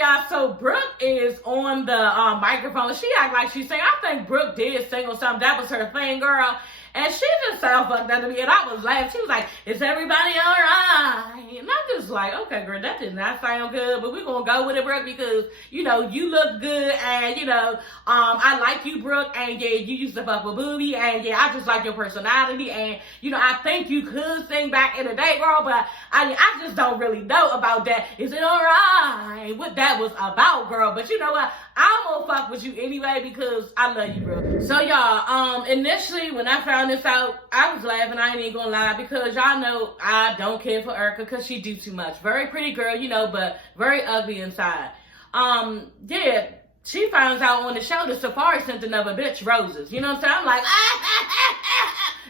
y'all, so Brooke is on the microphone. She act like she's saying, I think Brooke did sing or something. That was her thing, girl. And she just sound fucked up to me, and I was laughing. She was like, is everybody all right? And I'm just like, okay, girl, that did not sound good, but we're going to go with it, Brooke, because, you know, you look good, and, you know, I like you, Brooke, and, yeah, you used to fuck with Booby, and, yeah, I just like your personality, and, you know, I think you could sing back in the day, girl, but I just don't really know about that. Is it all right? What that was about, girl, but you know what? I'm gonna fuck with you anyway because I love you, bro. So y'all, initially when I found this out, I was laughing. I ain't even gonna lie, because y'all know I don't care for Erica because she do too much. Very pretty girl, you know, but very ugly inside. Yeah, she finds out on the show that Safari sent another bitch roses. You know what I'm saying? I'm like,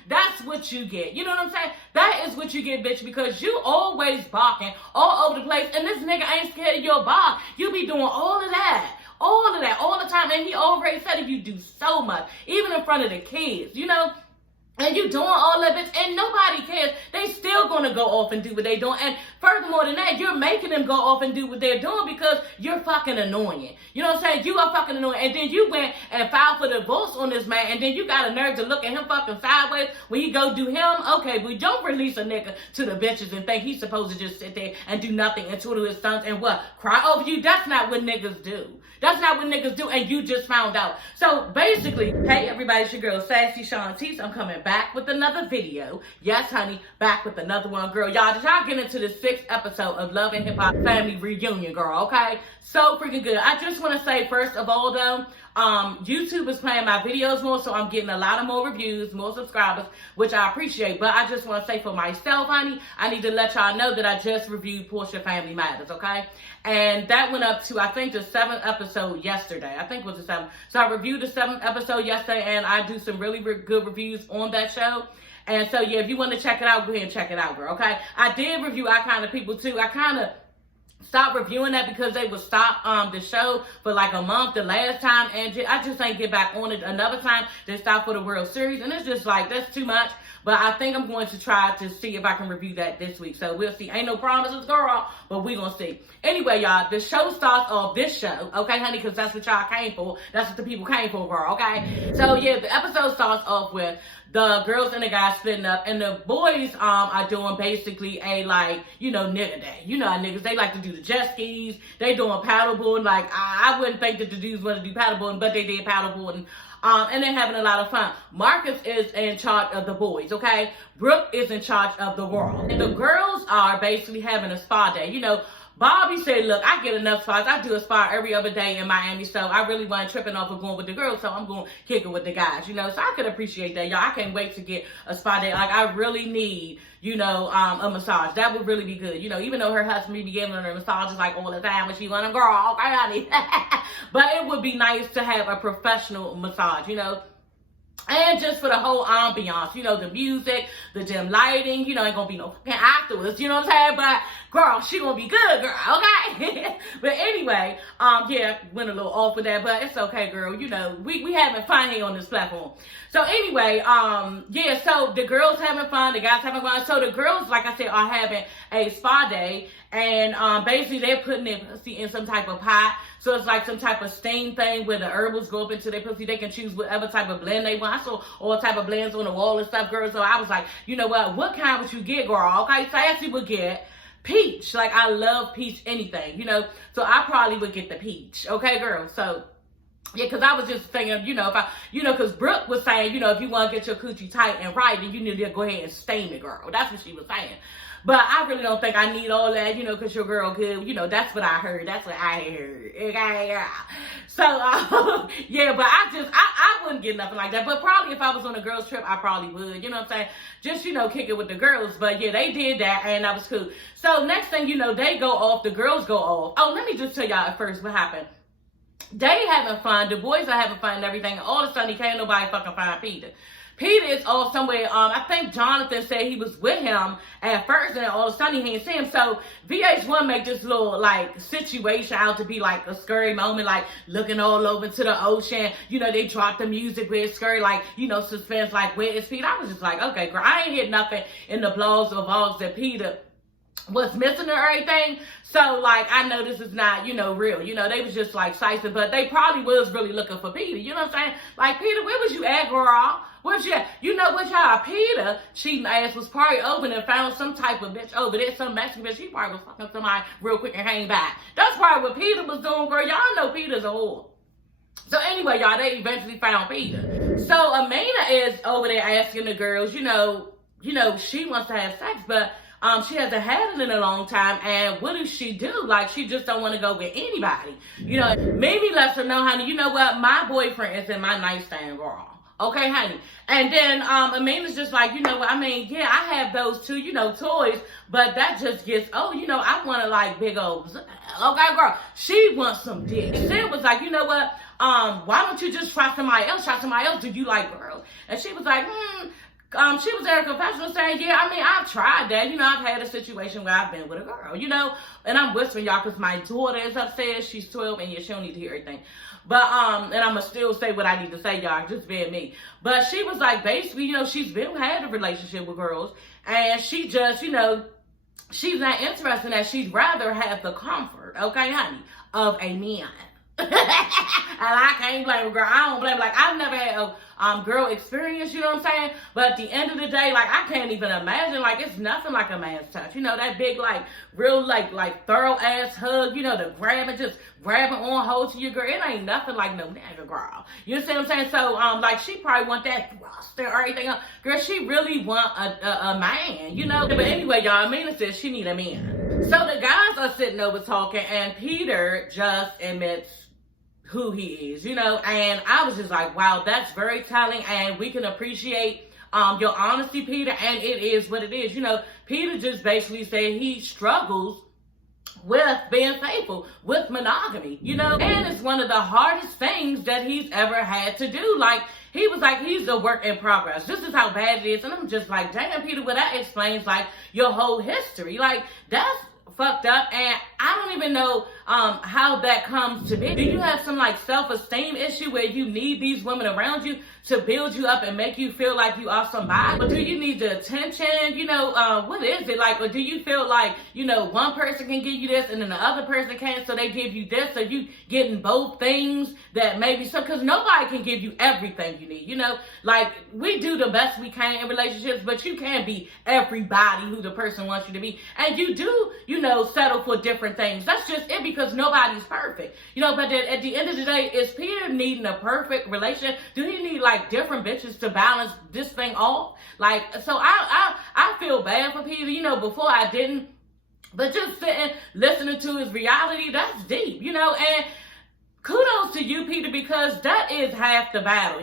that's what you get. You know what I'm saying? That is what you get, bitch, because you always barking all over the place, and this nigga ain't scared of your bark. You be doing all of that. All of that, all the time. And he already said if you do so much, even in front of the kids, you know, and you doing all of it, and nobody cares. They still gonna go off and do what they doing. And furthermore than that, you're making them go off and do what they're doing because you're fucking annoying. You know what I'm saying? You are fucking annoying. And then you went and filed for divorce on this man, and then you got a nerve to look at him fucking sideways when you go do him. Okay, but don't release a nigga to the bitches and think he's supposed to just sit there and do nothing and twiddle his thumbs and what? Cry over you? That's not what niggas do. That's not what niggas do, and you just found out. So basically, hey everybody, it's your girl sassyshawntice. I'm coming back with another video. Yes, honey, back with another one, girl. Y'all, did y'all get into the 6th episode of Love and Hip Hop Family Reunion, girl? Okay, so freaking good. I just want to say, first of all, though, YouTube is playing my videos more, so I'm getting a lot of more reviews, more subscribers, which I appreciate. But I just want to say for myself, honey, I need to let y'all know that I just reviewed Portia Family Matters, okay? And that went up to, I think, the 7th episode yesterday. I think it was the 7th. So I reviewed the 7th episode yesterday, and I do some really good reviews on that show. And so, yeah, if you want to check it out, go ahead and check it out, girl, okay? I did review I Kind of People, too. I kind of stopped reviewing that because they would stop the show for like a month the last time, and I just ain't get back on it another time. They stopped for the World Series, and it's just like, that's too much. But I think I'm going to try to see if I can review that this week. So we'll see. Ain't no promises, girl, but we gonna see. Anyway, y'all, the show starts off this show, okay, honey, because that's what y'all came for. That's what the people came for, girl, okay? So, yeah, the episode starts off with the girls and the guys splitting up, and the boys are doing basically a, like, you know, nigga day. You know how niggas, they like to do the jet skis. They doing paddleboarding. Like, I wouldn't think that the dudes want to do paddleboarding, but they did paddleboarding. And they're having a lot of fun. Marcus is in charge of the boys, okay? Brooke is in charge of the world. And the girls are basically having a spa day. You know, Bobby said, look, I get enough spas. I do a spa every other day in Miami, so I really wasn't tripping off of going with the girls, so I'm going to kick it with the guys, you know? So I could appreciate that, y'all. I can't wait to get a spa day. Like, I really need, you know, a massage. That would really be good. You know, even though her husband be giving her massages like all the time when she want a girl, okay, honey? But it would be nice to have a professional massage, you know? And just for the whole ambiance, you know, the music, the dim lighting, you know, ain't gonna be no fucking afterwards, you know what I'm saying? But, girl, she gonna be good, girl, okay? But anyway, yeah, went a little off with that, but it's okay, girl. You know, we having fun here on this platform. So anyway, yeah, so the girls having fun, the guys having fun. So the girls, like I said, are having a spa day, and basically they're putting their pussy in some type of pot. So it's like some type of steam thing where the herbals go up into their pussy. They can choose whatever type of blend they want. I saw all type of blends on the wall and stuff, girl. So I was like, you know what kind would you get, girl? Okay, Sassy would get peach. Like, I love peach anything, you know. So I probably would get the peach. Okay, girl. So, yeah, because I was just thinking, you know, if I, you know, because Brooke was saying, you know, if you want to get your coochie tight and right, then you need to go ahead and steam it, girl. That's what she was saying. But I really don't think I need all that, you know, because your girl good. You know, that's what I heard. That's what I heard. Okay, yeah. So, yeah, but I wouldn't get nothing like that. But probably if I was on a girls trip, I probably would. You know what I'm saying? Just, you know, kick it with the girls. But, yeah, they did that, and that was cool. So, next thing you know, they go off. The girls go off. Oh, let me just tell y'all at first what happened. They having fun. The boys are having fun and everything. And all of a sudden, can't nobody fucking find Peter. Peter is off somewhere. I think Jonathan said he was with him at first, and all of a sudden he ain't see him. So VH1 make this little like situation out to be like a scary moment, like looking all over to the ocean. You know, they dropped the music where it's scary, like, you know, suspense, like where is Peter? I was just like, okay, girl, I ain't hear nothing in the blogs or vlogs that Peter was missing or everything. So, like, I know this is not, real. They was just, like, slicing, but they probably was really looking for Peter. You know what I'm saying? Like, Peter, where was you at, girl? Where's you at? You know what, y'all? Peter, cheating ass, was probably open and found some type of bitch over there, some Mexican bitch. He probably was fucking somebody real quick and hang back. That's probably what Peter was doing, girl. Y'all know Peter's a whore. So anyway, y'all, they eventually found Peter. So Amina is over there asking the girls, she wants to have sex, but she hasn't had it in a long time, and what does she do? Like, she just don't want to go with anybody. Mimi lets her know, honey, you know what? My boyfriend is in my nightstand, girl. Okay, honey. And then Amina's just like, you know what? I mean, yeah, I have those two, toys, but that just gets, I want to like big old, okay, girl. She wants some dick. Sid was like, you know what? Why don't you just try somebody else? Do you like girls? And she was like, she was at a confessional saying, yeah, I mean, I've tried that. I've had a situation where I've been with a girl, and I'm whispering y'all because my daughter is upstairs. She's 12, and yeah, she don't need to hear everything. But, and I'm going to still say what I need to say, y'all, just being me. But she was like, basically, she's had a relationship with girls, and she just, she's not interested in that. She'd rather have the comfort, okay, honey, of a man. And I can't blame a girl. I don't blame. Like, I've never had a girl experience, you know what I'm saying? But at the end of the day, like, I can't even imagine. Like, it's nothing like a man's touch. That big, like, real, like thorough ass hug. The grabbing on hold to your girl. It ain't nothing like no nigga, girl. You see what I'm saying? So, like, she probably want that thrust or everything else. Girl, she really want a man, But anyway, y'all, Amina says she need a man. So the guys are sitting over talking, and Peter just admits who he is, and I was just like, wow, that's very telling, and we can appreciate your honesty, Peter, and it is what it is. Peter just basically said he struggles with being faithful, with monogamy, and it's one of the hardest things that he's ever had to do. Like, he was like, he's a work in progress. This is how bad it is. And I'm just like, damn, Peter, well, that explains, like, your whole history. Like, that's fucked up, and I don't even know how that comes to be. Do you have some like self-esteem issue where you need these women around you to build you up and make you feel like you are somebody? Or do you need the attention? What is it like? Or do you feel like, one person can give you this and then the other person can't, so they give you this, so you getting both things that maybe so, because nobody can give you everything you need, like, we do the best we can in relationships, but you can't be everybody who the person wants you to be, and you do, settle for different things. That's just it, because nobody's perfect, but then at the end of the day, is Peter needing a perfect relationship? Do he need like different bitches to balance this thing off? Like, so I feel bad for Peter, before I didn't, but just sitting, listening to his reality, that's deep, and kudos to you, Peter, because that is half the battle,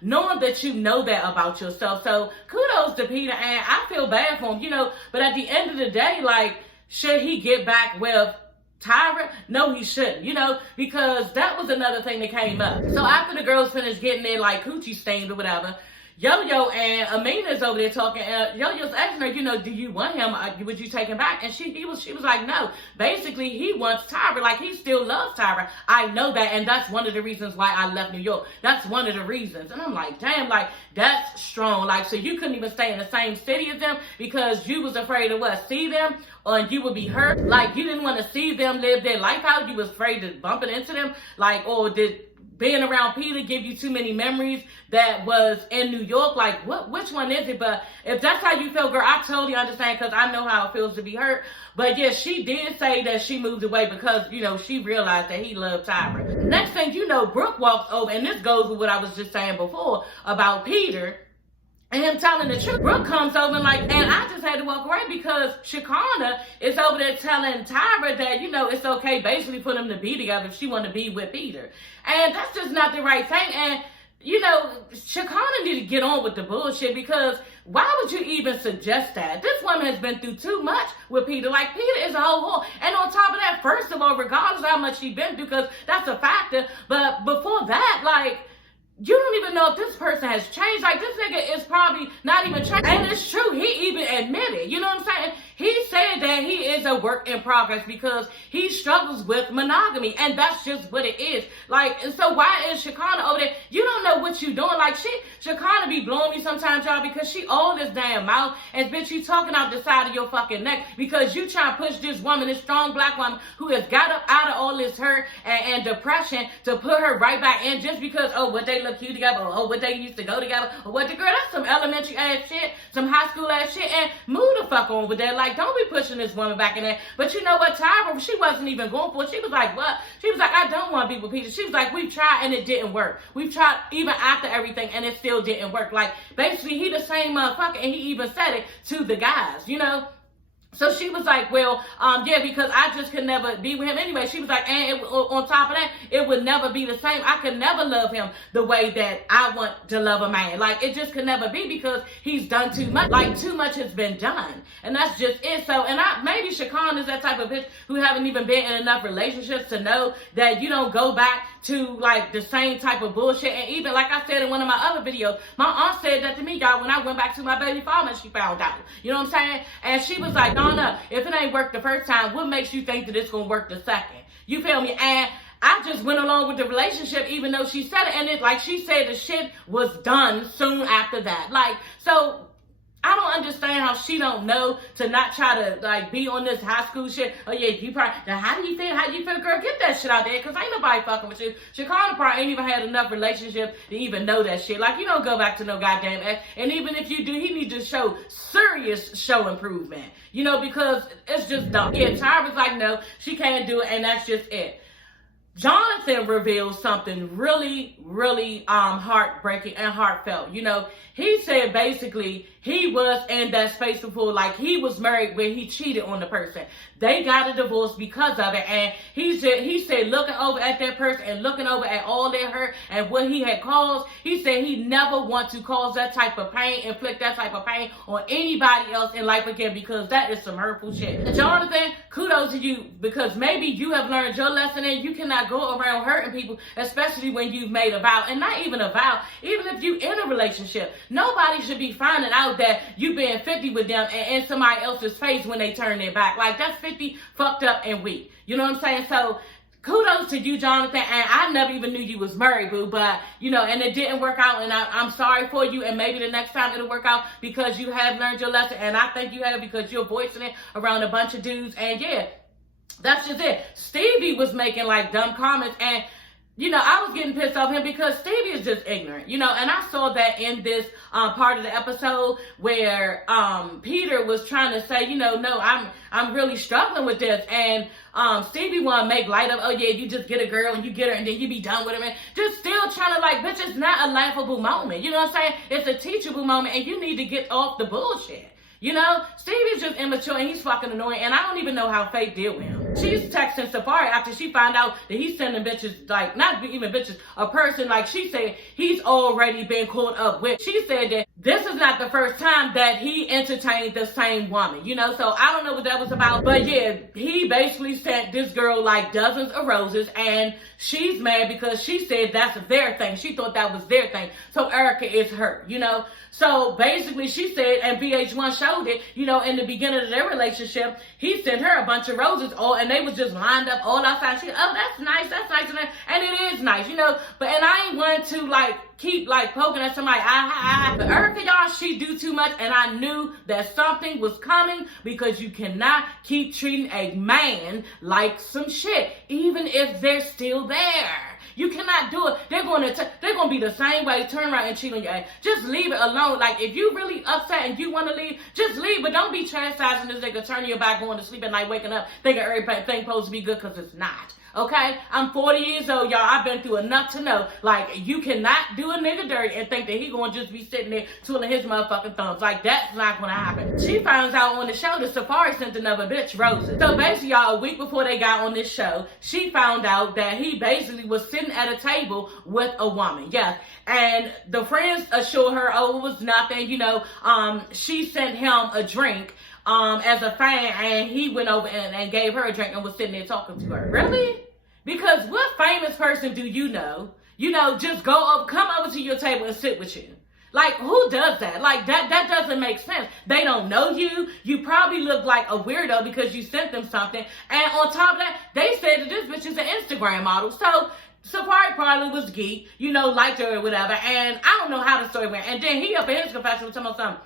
knowing that you know that about yourself. So kudos to Peter, and I feel bad for him, but at the end of the day, like, should he get back with Tyra? No, he shouldn't, because that was another thing that came up. So after the girls finished getting their like coochie stained or whatever, Yo-Yo and Amina's over there talking. Yo-Yo's asking her, do you want him? Would you take him back? And she was like, no. Basically, he wants Tyra. Like, he still loves Tyra. I know that, and that's one of the reasons why I left New York. That's one of the reasons. And I'm like, damn, like, that's strong. Like, so you couldn't even stay in the same city as them because you was afraid of what? See them? Or you would be hurt? Like, you didn't want to see them live their life out? You was afraid of bumping into them? Like, or did being around Peter give you too many memories that was in New York? Like, which one is it? But if that's how you feel, girl, I totally understand, because I know how it feels to be hurt. But yeah, she did say that she moved away because, she realized that he loved Tyra. Next thing you know, Brooke walks over, and this goes with what I was just saying before about Peter and him telling the truth. Brooke comes over and I just had to walk away because Shakana is over there telling Tyra that, it's okay basically for them to be together if she want to be with Peter. And that's just not the right thing. And, Shakana need to get on with the bullshit, because why would you even suggest that? This woman has been through too much with Peter. Like, Peter is a whole whore. And on top of that, first of all, regardless of how much she's been through, because that's a factor, but before that, like, you don't even know if this person has changed. Like, this nigga is probably not even changed. And it's true. He even admitted, you know what I'm saying? He said that he is a work in progress because he struggles with monogamy, and that's just what it is. Like, and so why is Shekinah over there? You don't know what you doing. Like, Shekinah be blowing me sometimes, y'all, because she all this damn mouth, and bitch, you talking out the side of your fucking neck because you trying to push this woman, this strong black woman who has got up out of all this hurt and depression to put her right back in just because, oh, what they look cute together, or oh, what they used to go together, or what the girl, that's some elementary ass shit, some high school ass shit, and move the fuck on with that. Like, don't be pushing this woman back in there. But you know what, Tyra, she wasn't even going for it. She was like, what? She was like, I don't want to be with Peter. She was like, we've tried and it didn't work. We've tried even after everything and it still didn't work. Like, basically, he the same motherfucker, and he even said it to the guys, you know? So she was like, well, yeah, because I just could never be with him anyway. She was like, and on top of that, it would never be the same. I could never love him the way that I want to love a man. Like, it just could never be because he's done too much. Like, too much has been done. And that's just it. So, and maybe Shekinah is that type of bitch who haven't even been in enough relationships to know that you don't go back to, like, the same type of bullshit. And even, like I said in one of my other videos, my aunt said that to me, y'all, when I went back to my baby father and she found out. You know what I'm saying? And she was like, Donna, if it ain't worked the first time, what makes you think that it's going to work the second? You feel me? And I just went along with the relationship even though she said it. And it, like she said, the shit was done soon after that. Like, so I don't understand how she don't know to not try to, like, be on this high school shit. Oh, yeah, you probably, now how do you feel? How do you feel, girl? Get that shit out there, because ain't nobody fucking with you. Shekinah probably ain't even had enough relationship to even know that shit. Like, you don't go back to no goddamn ex. And even if you do, he needs to show serious show improvement. You know, because it's just dumb. Yeah, Tyra's like, no, she can't do it, and that's just it. Jonathan revealed something really, really heartbreaking and heartfelt. You know, he said basically he was in that space before, like he was married where he cheated on the person. They got a divorce because of it, and he said looking over at that person and looking over at all their hurt and what he had caused, he said he never want to cause that type of pain, inflict that type of pain on anybody else in life again, because that is some hurtful shit. Jonathan, kudos to you, because maybe you have learned your lesson and you cannot go around hurting people, especially when you've made a vow, and not even a vow, even if you in a relationship. Nobody should be finding out that you being 50 with them and in somebody else's face when they turn their back. Like, that's 50 fucked up and weak. You know what I'm saying? So kudos to you, Jonathan. And I never even knew you was married, boo. But, you know, and it didn't work out. And I'm sorry for you. And maybe the next time it'll work out because you have learned your lesson. And I think you have, because you're voicing it around a bunch of dudes. And yeah, that's just it. Stevie was making like dumb comments, and you know, I was getting pissed off him because Stevie is just ignorant, you know, and I saw that in this part of the episode where Peter was trying to say, you know, no, I'm really struggling with this, and Stevie want to make light of, oh yeah, you just get a girl and you get her and then you be done with her, and just still trying to, like, bitch, it's not a laughable moment, you know what I'm saying? It's a teachable moment, and you need to get off the bullshit. You know, Stevie's just immature and he's fucking annoying, and I don't even know how Faith deal with him. She's texting Safari after she found out that he's sending bitches, like, not even bitches, a person, like she said, he's already been caught up with. She said that this is not the first time that he entertained the same woman, you know, so I don't know what that was about. But yeah, he basically sent this girl like dozens of roses, and she's mad because she said that's their thing. She thought that was their thing. So Erica is her, you know. So basically she said, and VH1 showed it, you know, in the beginning of their relationship, he sent her a bunch of roses, and they was just lined up all outside. She, oh, that's nice, and it is nice, you know. But, and I ain't one to, like, keep, like, poking at somebody. But Erica, y'all, she do too much, and I knew that something was coming, because you cannot keep treating a man like some shit, even if they're still there. You cannot do it. They're gonna be the same way, turn around and cheat on your ass. Just leave it alone. Like, if you really upset and you want to leave, just leave. But don't be chastising this nigga, turning your back, going to sleep at night, waking up, thinking everything supposed to be good, because it's not. Okay? I'm 40 years old, y'all. I've been through enough to know, like, you cannot do a nigga dirty and think that he gonna just be sitting there twiddling his motherfucking thumbs. Like, that's not gonna happen. She finds out on the show that Safari sent another bitch roses. So basically, y'all, a week before they got on this show, she found out that he basically was sitting at a table with a woman. Yes. And the friends assured her, oh, it was nothing, you know. She sent him a drink as a fan, and he went over and gave her a drink and was sitting there talking to her. Really? Because what famous person do you know, just come over to your table and sit with you? Like, who does that? Like, that doesn't make sense. They don't know you. You probably look like a weirdo because you sent them something. And on top of that, they said that this bitch is an Instagram model. So Safari probably was geek, liked her or whatever. And I don't know how the story went. And then he up in his confession was talking about something.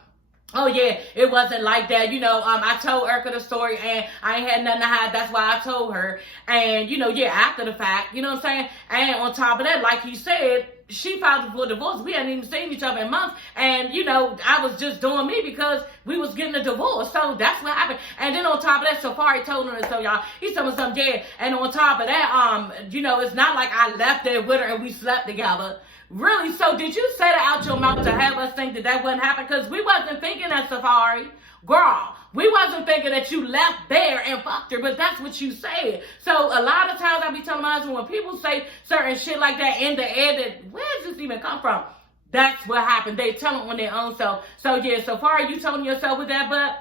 Oh yeah, it wasn't like that. I told Erica the story and I ain't had nothing to hide. That's why I told her. And, after the fact, you know what I'm saying? And on top of that, like he said, she filed for divorce. We hadn't even seen each other in months. And, I was just doing me because we was getting a divorce. So that's what happened. And then on top of that, Safari told him, so y'all, he's telling me something, yeah. And on top of that, it's not like I left there with her and we slept together. Really? So did you say that out your mouth to have us think that wouldn't happen? Because we wasn't thinking that, Safari. Girl, we wasn't thinking that you left there and fucked her, but that's what you said. So a lot of times I be telling my husband, when people say certain shit like that in the air, that where does this even come from? That's what happened. They tell them on their own self. So yeah, Safari, you telling yourself with that, but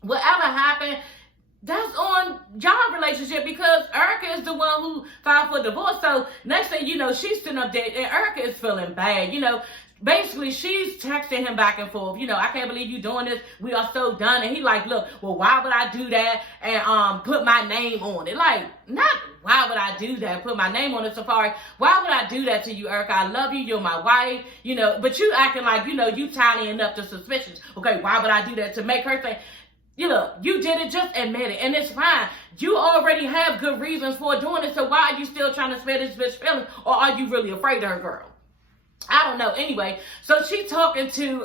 whatever happened, that's on y'all relationship because Erica is the one who filed for divorce. So next thing you know, she's sitting up there and Erica is feeling bad. Basically she's texting him back and forth. I can't believe you doing this. We are so done. And he like, look, well, why would I do that and put my name on it? Like, not why would I do that? Put my name on it, Safari. Why would I do that to you, Erica? I love you. You're my wife. But you acting like, you tallying up the suspicions. Okay, why would I do that? To make her think, you did it, just admit it, and it's fine. You already have good reasons for doing it, so why are you still trying to spare this bitch feelings, or are you really afraid of her, girl? I don't know. Anyway, so she talking to,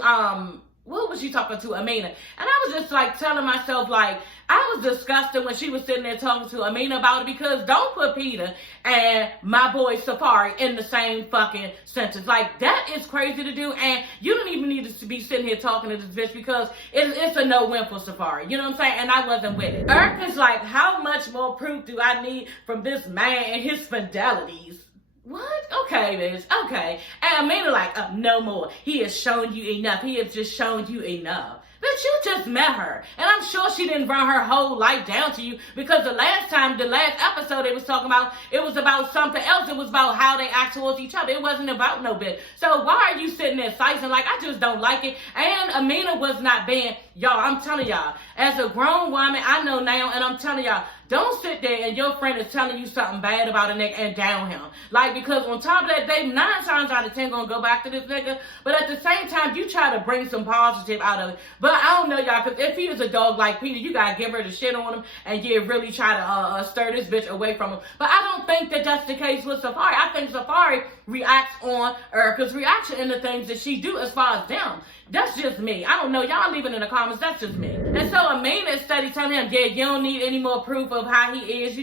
what was she talking to? Amina. And I was just like telling myself, like, I was disgusted when she was sitting there talking to Amina about it because don't put Peter and my boy Safari in the same fucking sentence. Like, that is crazy to do. And you don't even need to be sitting here talking to this bitch because it's a no-win for Safari. You know what I'm saying? And I wasn't with it. Erica's like, how much more proof do I need from this man and his fidelities? What? Okay, bitch. Okay. And Amina like, no more. He has shown you enough. He has just shown you enough. Bitch, you just met her. And I'm sure she didn't run her whole life down to you because the last episode they was talking about, it was about something else. It was about how they act towards each other. It wasn't about no bitch. So why are you sitting there sizing like, I just don't like it? And Amina was not being, y'all, I'm telling y'all, as a grown woman, I know now, and I'm telling y'all, don't sit there and your friend is telling you something bad about a nigga and down him. Like, because on top of that, they 9 times out of 10 gonna go back to this nigga. But at the same time, you try to bring some positive out of it. But I don't know, y'all, because if he is a dog like Peter, you gotta give her the shit on him and really try to stir this bitch away from him. But I don't think that that's the case with Safari. I think Safari reacts on Erica's reaction in the things that she do as far as them. That's just me. I don't know. Y'all leave it in the comments. That's just me. And so Amina is steady telling him, yeah, you don't need any more proof of how he is,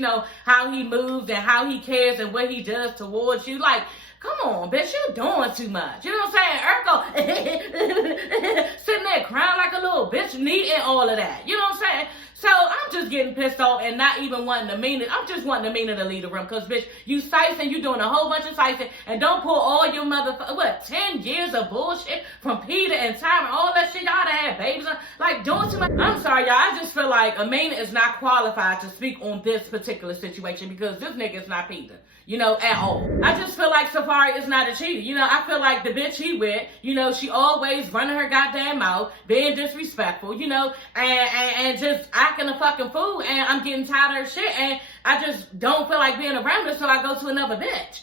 how he moves and how he cares and what he does towards you. Like, come on, bitch, you doing too much. You know what I'm saying? Erko sitting there crying like a little bitch, needing all of that. You know what I'm saying? So I'm just getting pissed off and not even wanting Amina. I'm just wanting Amina to leave the room. Because, bitch, you sicing, you doing a whole bunch of sicing. And don't pull all your 10 years of bullshit from Peter and Tyra, all that shit. Y'all done had babies. Like, doing too much. I'm sorry, y'all. I just feel like Amina is not qualified to speak on this particular situation because this nigga is not Peter. At all. I just feel like Safari is not a cheater. I feel like the bitch he with, she always running her goddamn mouth, being disrespectful, and just acting a fucking fool, and I'm getting tired of her shit, and I just don't feel like being around her, so I go to another bitch.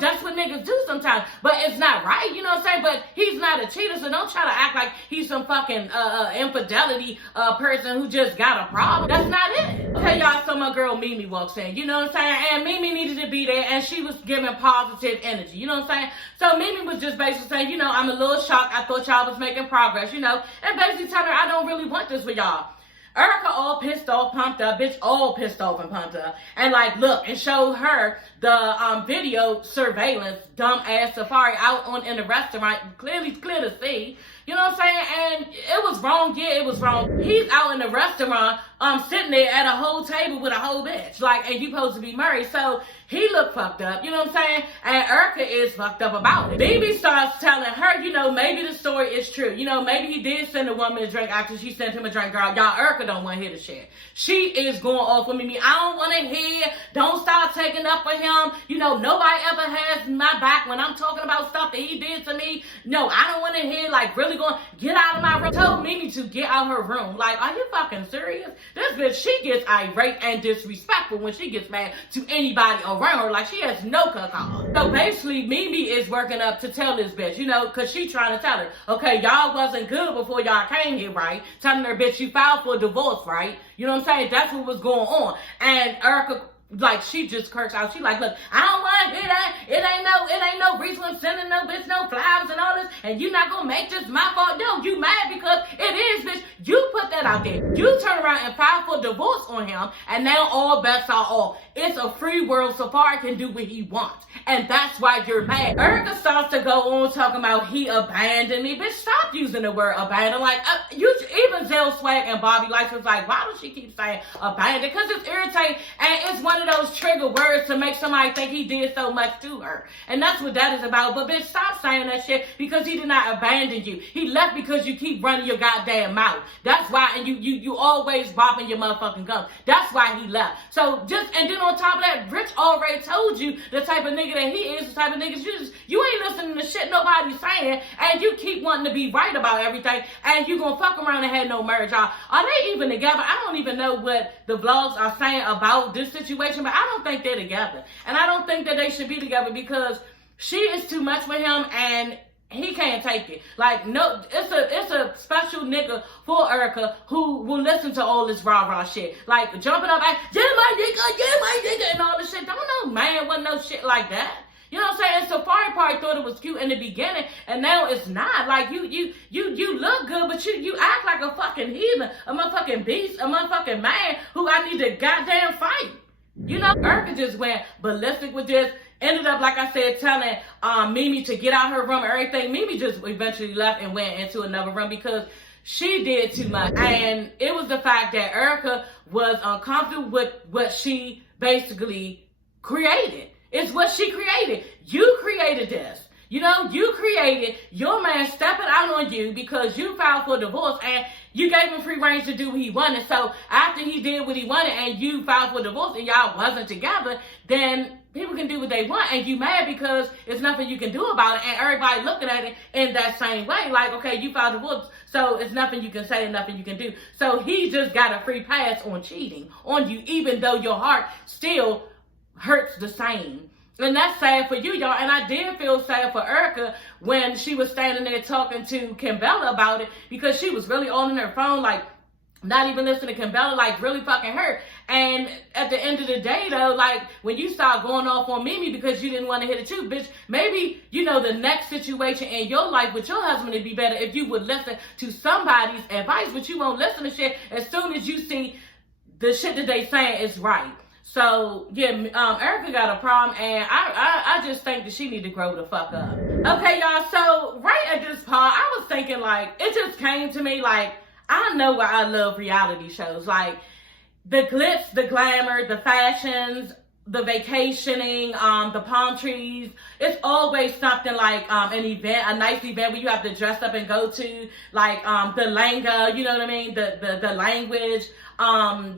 That's what niggas do sometimes, but it's not right, you know what I'm saying? But he's not a cheater, so don't try to act like he's some fucking infidelity person who just got a problem. That's not it. Okay, y'all, so my girl Mimi walks in, you know what I'm saying? And Mimi needed to be there, and she was giving positive energy, you know what I'm saying? So Mimi was just basically saying, I'm a little shocked. I thought y'all was making progress, and basically telling her, I don't really want this for y'all. Erica all pissed off, pumped up, bitch all pissed off and pumped up. And like, look, and showed her the video surveillance, dumb ass Safari out in the restaurant, clear to see. You know what I'm saying? And it was wrong. Yeah, it was wrong. He's out in the restaurant, sitting there at a whole table with a whole bitch. Like, and you supposed to be married. So he looked fucked up. You know what I'm saying? And Erica is fucked up about it. Bibi starts telling her, maybe the story is true. Maybe he did send a woman a drink after she sent him a drink. Girl, y'all, Erica don't want to hear the shit. She is going off with Mimi. I don't want to hear. Don't start taking up for him. him. You know, nobody ever has my back when I'm talking about stuff that he did to me. No, I don't want to hear, like, really going, get out of my room. Told Mimi to get out her room. Like, are you fucking serious? This bitch, she gets irate and disrespectful when she gets mad to anybody around her. Like, she has no cacao. So basically, Mimi is working up to tell this bitch, you know, because she trying to tell her, okay, y'all wasn't good before y'all came here, right? Telling her, bitch, you filed for divorce, right? You know what I'm saying? That's what was going on. And Erica, like, she just cursed out. She like, look, I don't want to hear that. It ain't no reason I'm sending no bitch no flowers and all this. And you not gonna make this my fault. No, you mad because it is, bitch. You put that out there. You turn around and file for divorce on him, and now all bets are off. It's a free world. Safari can do what he wants. And that's why you're mad. Erica starts to go on talking about he abandoned me. Bitch, stop using the word abandon. Like, even Zell Swag and Bobby Lights was like, why does she keep saying abandon? Because it's irritating, and it's one of those trigger words to make somebody think he did so much to her. And that's what that is about. But bitch, stop saying that shit, because he did not abandon you. He left because you keep running your goddamn mouth. That's why, and you always bopping your motherfucking gums. That's why he left. So and then on top of that, Rich already told you the type of nigga that he is, the type of niggas you ain't listening to shit nobody's saying, and you keep wanting to be right about everything, and you gonna fuck around and have no marriage. Are they even together? I don't even know what the vlogs are saying about this situation, but I don't think they're together. And I don't think that they should be together, because she is too much for him, and he can't take it. Like, no, it's a special nigga for Erica who will listen to all this rah-rah shit. Like, jumping up and, get my nigga, and all this shit. Don't know, man, wasn't no shit like that. You know what I'm saying? Safari probably thought it was cute in the beginning, and now it's not. Like, you look good, but you act like a fucking heathen, a motherfucking beast, a motherfucking man who I need to goddamn fight. You know, Erica just went ballistic with this. Ended up, like I said, telling Mimi to get out her room and everything. Mimi just eventually left and went into another room because she did too much. And it was the fact that Erica was uncomfortable with what she basically created. It's what she created. You created this. You know, you created your man stepping out on you because you filed for divorce, and you gave him free range to do what he wanted. So after he did what he wanted and you filed for divorce and y'all wasn't together, then people can do what they want, and you mad because it's nothing you can do about it, and everybody looking at it in that same way. Like, okay, you filed divorce, so it's nothing you can say and nothing you can do. So he just got a free pass on cheating on you, even though your heart still hurts the same. And that's sad for you, y'all. And I did feel sad for Erica when she was standing there talking to Kimbella about it, because she was really on her phone, like, not even listening to Kimbella, like, really fucking hurt. And at the end of the day, though, like, when you start going off on Mimi because you didn't want to hit it too, bitch, maybe, you know, the next situation in your life with your husband would be better if you would listen to somebody's advice, but you won't listen to shit as soon as you see the shit that they saying is right. So, yeah, Erica got a problem, and I just think that she need to grow the fuck up. Okay, y'all, so right at this part, I was thinking, like, it just came to me, like, I know why I love reality shows. Like, the glitz, the glamour, the fashions, the vacationing, the palm trees. It's always something like an event, a nice event where you have to dress up and go to, like the lingo, you know what I mean? The language,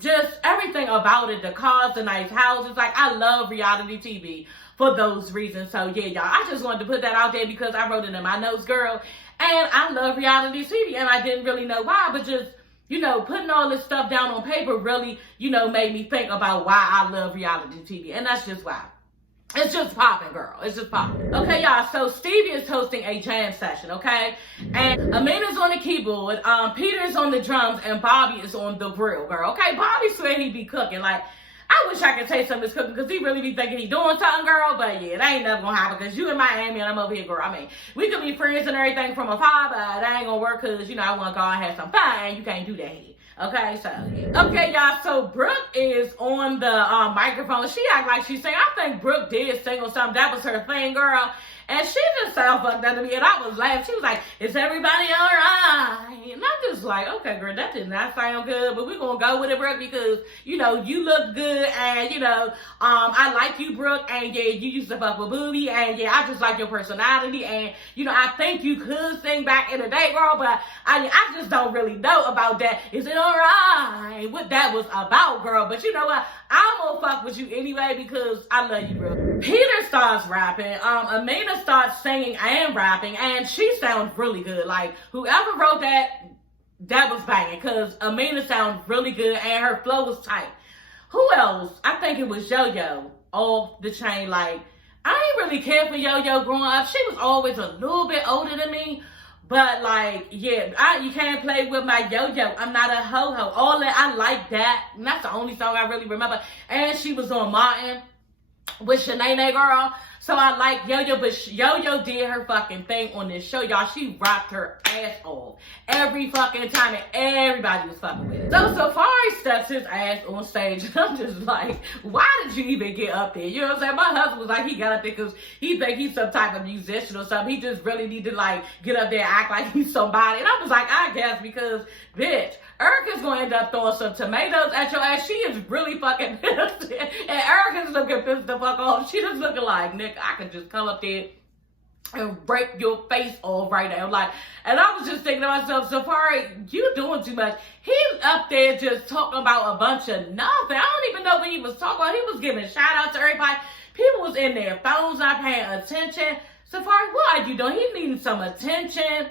just everything about it, the cars, the nice houses. Like, I love reality TV for those reasons. So yeah, y'all, I just wanted to put that out there because I wrote it in my notes, girl. And I love reality TV, and I didn't really know why, but just, you know, putting all this stuff down on paper really, you know, made me think about why I love reality TV. And that's just why. It's just popping, girl. It's just popping. Okay, y'all. So Stevie is hosting a jam session, okay? And Amina's on the keyboard, Peter's on the drums, and Bobby is on the grill, girl. Okay, Bobby swear he be cooking. Like, I wish I could taste some of his cooking because he really be thinking he doing something, girl. But yeah, that ain't never gonna happen because you in Miami and I'm over here, girl. I mean, we could be friends and everything from afar, but that ain't gonna work because, you know, I want to go and have some fun, and you can't do that here. Okay, so, yeah. Okay, y'all, so Brooke is on the microphone. She act like she's saying, I think Brooke did sing or something. That was her thing, girl. And she just sound fucked up to me, and I was laughing. She was like, is everybody all right? And I'm just like, okay, girl, that did not sound good, but we're going to go with it, Brooke, because, you know, you look good, and, you know, I like you, Brooke, and, yeah, you used to fuck with Booby, and, yeah, I just like your personality, and, you know, I think you could sing back in the day, girl, but I just don't really know about that. Is it all right? What that was about, girl, but you know what? I'm gonna fuck with you anyway because I love you, bro. Peter starts rapping. Amina starts singing and rapping, and she sounds really good. Like, whoever wrote that was banging, because Amina sounds really good and her flow was tight. Who else? I think it was Yo-Yo off the chain. Like, I ain't really care for Yo-Yo growing up. She was always a little bit older than me. But, like, yeah, you can't play with my Yo-Yo. I'm not a ho-ho. All that, I like that. And that's the only song I really remember. And she was on Martin with Shanae Girl. So I like Yo-Yo, but Yo-Yo did her fucking thing on this show, y'all. She rocked her ass off every fucking time, and everybody was fucking with it. So Safari steps his ass on stage, and I'm just like, why did you even get up there? You know what I'm saying? My husband was like, he got up there because he think he's some type of musician or something. He just really need to, like, get up there and act like he's somebody. And I was like, I guess because, bitch, Erica's going to end up throwing some tomatoes at your ass. She is really fucking pissed. And Erica's looking pissed the fuck off. She just looking like, nigga, I could just come up there and break your face off right now. Like, and I was just thinking to myself, Safari, you doing too much. He's up there just talking about a bunch of nothing. I don't even know what he was talking about. He was giving shout outs to everybody. People was in their phones not paying attention. Safari, what are you doing? He needing some attention.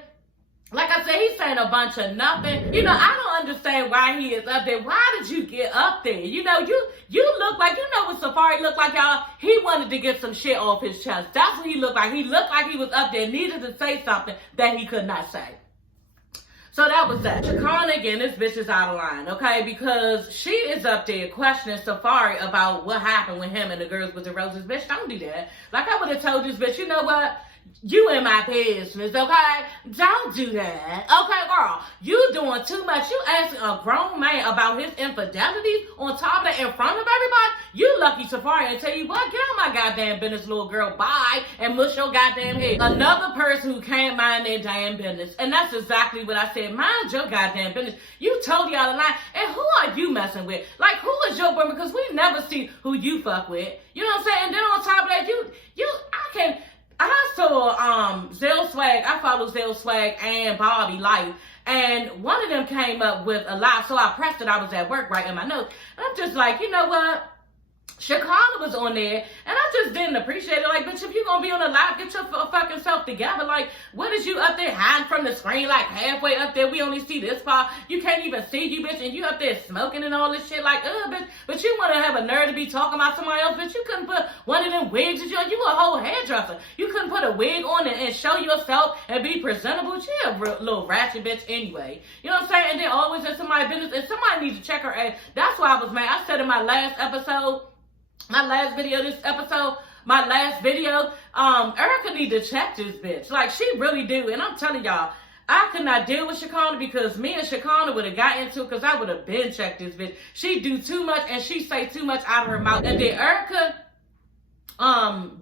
Like I said, he's saying a bunch of nothing. You know, I don't understand why he is up there. Why did you get up there? You know, you look like, you know what Safari looked like, y'all? He wanted to get some shit off his chest. That's what he looked like. He looked like he was up there, needed to say something that he could not say. So that was that. Shakana, again, this bitch is out of line, okay? Because she is up there questioning Safari about what happened with him and the Girls with the Roses. Bitch, don't do that. Like, I would have told this bitch, you know what? You in my business, okay? Don't do that. Okay, girl, you doing too much. You asking a grown man about his infidelities on top of that in front of everybody? You lucky Safari and tell you what, get out my goddamn business, little girl. Bye, and mush your goddamn head. Another person who can't mind their damn business. And that's exactly what I said. Mind your goddamn business. You totally out of line. And who are you messing with? Like, who is your boyfriend? Because we never see who you fuck with. You know what I'm saying? And then on top of that, I saw Zell Swag. I follow Zell Swag and Bobby Life, and one of them came up with a lie. So I pressed it. I was at work writing my notes. And I'm just like, you know what? Shakana was on there, and I just didn't appreciate it. Like, bitch, if you gonna be on the live, get your fucking self together. Like, what is you up there hiding from the screen, like halfway up there? We only see this far. You can't even see you, bitch, and you up there smoking and all this shit. Like, bitch, but you wanna have a nerve to be talking about somebody else, bitch. You couldn't put one of them wigs that you a whole hairdresser. You couldn't put a wig on and show yourself and be presentable. She a little ratchet bitch anyway. You know what I'm saying? And then always in somebody's business, and somebody needs to check her ass. That's why I was mad. I said in my last video, Erica need to check this bitch. Like, she really do. And I'm telling y'all, I could not deal with Shakana because me and Shakana would have got into it because I would have been checked this bitch. She do too much and she say too much out of her mouth. And did Erica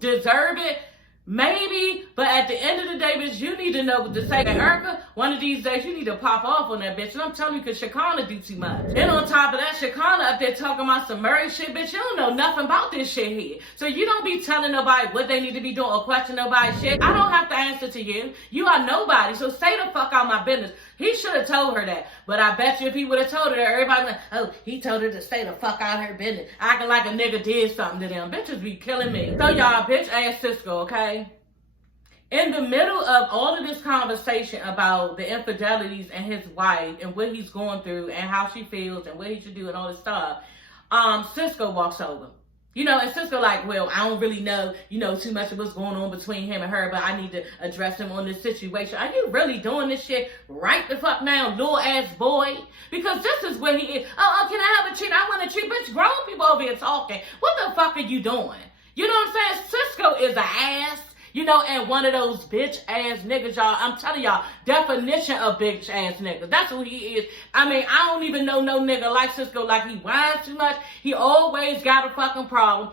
deserve it? Maybe, but at the end of the day, bitch, you need to know what to say. And Erica, one of these days, you need to pop off on that bitch. And I'm telling you, because Shakana do too much. And on top of that, Shakana up there talking about some Murray shit, bitch. You don't know nothing about this shit here. So you don't be telling nobody what they need to be doing or question nobody's shit. I don't have to answer to you. You are nobody. So stay the fuck out of my business. He should have told her that. But I bet you if he would have told her that, everybody would have, oh, he told her to stay the fuck out of her business. Acting like a nigga did something to them. Bitches be killing me. So y'all, bitch ass Cisco, okay? In the middle of all of this conversation about the infidelities and his wife and what he's going through and how she feels and what he should do and all this stuff, Cisco walks over. You know, and Cisco like, well, I don't really know, too much of what's going on between him and her, but I need to address him on this situation. Are you really doing this shit right the fuck now, little ass boy? Because this is where he is. Oh, can I have a treat? I want a treat. Bitch, grown people over here talking. What the fuck are you doing? You know what I'm saying? Cisco is an ass. And one of those bitch ass niggas, y'all. I'm telling y'all, definition of bitch ass nigga. That's who he is. I mean, I don't even know no nigga like Cisco. Like, he whines too much. He always got a fucking problem.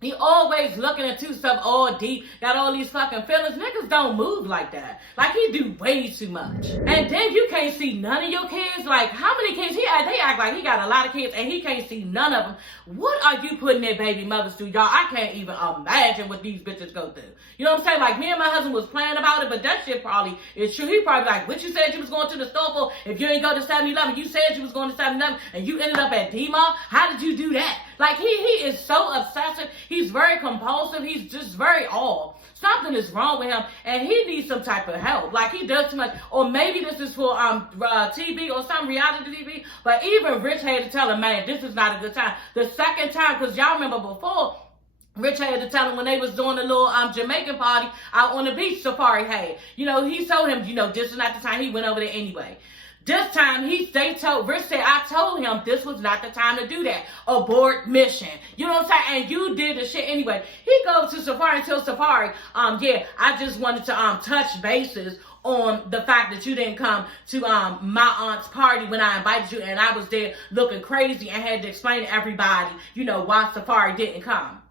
He always looking into stuff all deep, got all these fucking feelings. Niggas don't move like that. Like, he do way too much. And then you can't see none of your kids. Like, how many kids? They act like he got a lot of kids and he can't see none of them. What are you putting their baby mothers through, y'all? I can't even imagine what these bitches go through. You know what I'm saying? Like, me and my husband was playing about it, but that shit probably is true. He probably like, what you said you was going to the store for? If you ain't go to 7-Eleven, you said you was going to 7-Eleven and you ended up at D-Mall? How did you do that? Like, he is so obsessive. He's very compulsive. He's just very off. Something is wrong with him, and he needs some type of help. Like, he does too much. Or maybe this is for TV or some reality TV. But even Rich had to tell him, man, this is not a good time. The second time, because y'all remember before, Rich had to tell him when they was doing a little Jamaican party out on the beach, Safari had. You know, he told him, you know, this is not the time. He went over there anyway. This time, Rich said, I told him this was not the time to do that. Abort mission. You know what I'm saying? And you did the shit anyway. He goes to Safari and tells Safari, yeah, I just wanted to touch bases on the fact that you didn't come to my aunt's party when I invited you, and I was there looking crazy and had to explain to everybody, you know, why Safari didn't come.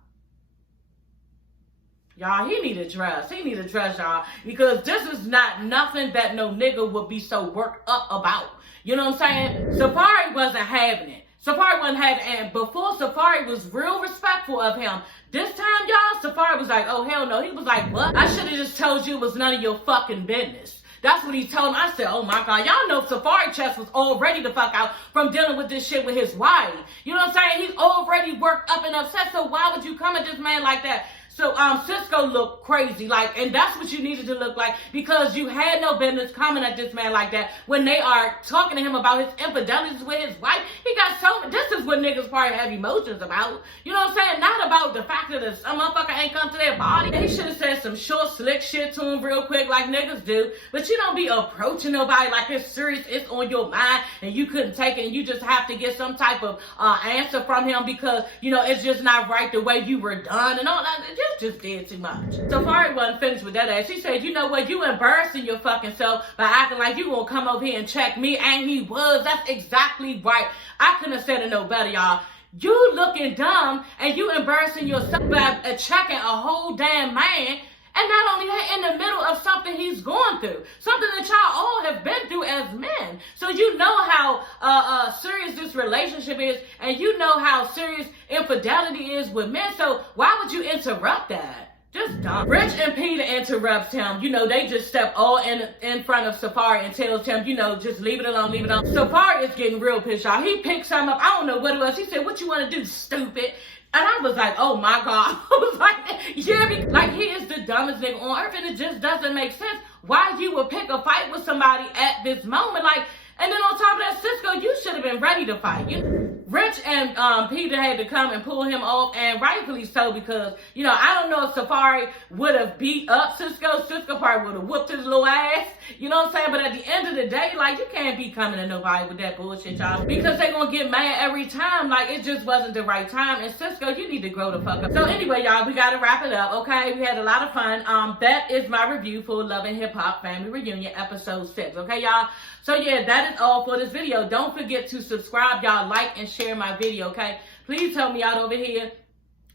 Y'all, he need a dress. He need a dress, y'all. Because this is not nothing that no nigga would be so worked up about. You know what I'm saying? Safari wasn't having it. Safari wasn't having it. And before, Safari was real respectful of him. This time, y'all, Safari was like, oh, hell no. He was like, what? I should have just told you it was none of your fucking business. That's what he told him. I said, oh my God, y'all know Safari chest was already the fuck out from dealing with this shit with his wife. You know what I'm saying? He's already worked up and upset. So why would you come at this man like that? So Cisco looked crazy, like, and that's what you needed to look like, because you had no business coming at this man like that when they are talking to him about his infidelities with his wife. He got so, this is what niggas probably have emotions about. You know what I'm saying? Not about the fact that some motherfucker ain't come to their body. They should have said some short, slick shit to him real quick like niggas do, but you don't be approaching nobody like it's serious, it's on your mind, and you couldn't take it, and you just have to get some type of answer from him because, you know, it's just not right the way you were done and all that. You just did too much. Safari wasn't finished with that ass. She said, you know what, you embarrassing your fucking self by acting like you gonna come over here and check me, and he was. That's exactly right. I couldn't have said it no better, y'all. You looking dumb, and you embarrassing yourself by checking a whole damn man. And not only that, in the middle of something he's going through. Something that y'all all have been through as men. So you know how serious this relationship is, and you know how serious infidelity is with men. So why would you interrupt that? Just dumb. Rich and Peter interrupts him. You know, they just step all in front of Safari and tells him, you know, just leave it alone, leave it alone. Safari is getting real pissed off. He picks him up. I don't know what it was. He said, what you want to do, stupid? And I was like, oh my God. I was like, yeah, like he is the dumbest nigga on earth, and it just doesn't make sense why you would pick a fight with somebody at this moment. Like, and then on top of that, Cisco, you should have been ready to fight. Rich and Peter had to come and pull him off, and rightfully so, because, you know, I don't know if Safari would have beat up Cisco. Cisco probably would have whooped his little ass. You know what I'm saying? But at the end of the day, like, you can't be coming to nobody with that bullshit, y'all, because they're going to get mad every time. Like, it just wasn't the right time. And Cisco, you need to grow the fuck up. So anyway, y'all, we got to wrap it up, okay? We had a lot of fun. That is my review for Love and Hip Hop Family Reunion, episode 6, okay, y'all? So yeah, that is all for this video. Don't forget to subscribe, y'all, like and share my video, okay? Please help me out over here.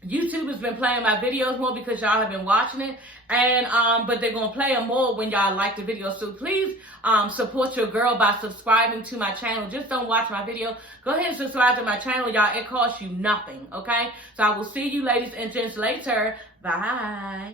YouTube has been playing my videos more because y'all have been watching it, and but they're gonna play them more when y'all like the video. So please support your girl by subscribing to my channel. Just don't watch my video. Go ahead and subscribe to my channel, y'all. It costs you nothing, okay? So I will see you ladies and gents later. Bye.